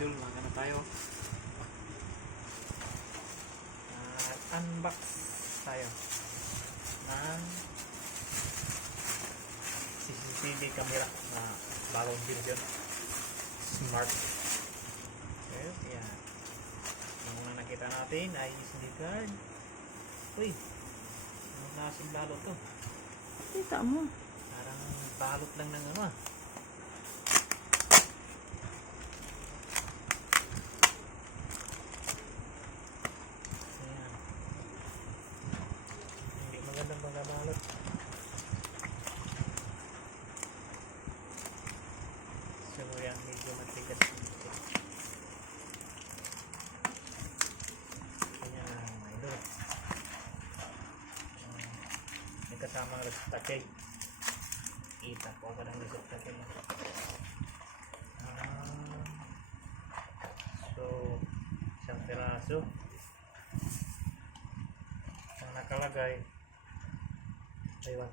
idol, mga na tayo. Unbox tayo ng CCTV camera na bagong version, smart. Okay, yan. Ang unang nakita natin ay SD card. Uy, ano klaseng balot to? Kita mo. Parang balot lang ng ano. Ayan. Hindi magandang pagkabalot. So yan, medyo matigas dito. Ganyan na mga idol. May kasamang restakay. Kita ko agad ang restakay. So, isang piraso. Ang nakalagay ay 1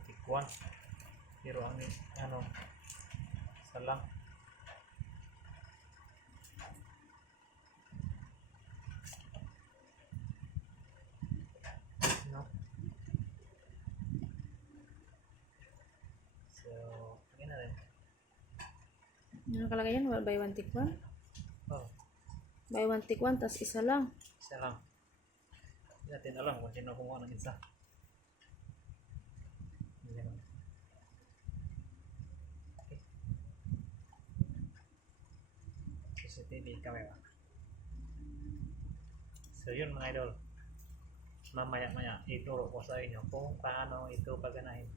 pero ang ano isa lang. No? So, yun na rin. Ano nakalagay yan? Buy one take one? Oh, Buy one take one, tas isa lang. isa lang. Hindi natin alam kung sino kumuha ng isa. Ganun. Okay. CCTV camera. So yun mga idol, mamaya ituro ko sa inyo kung paano ito paganahin.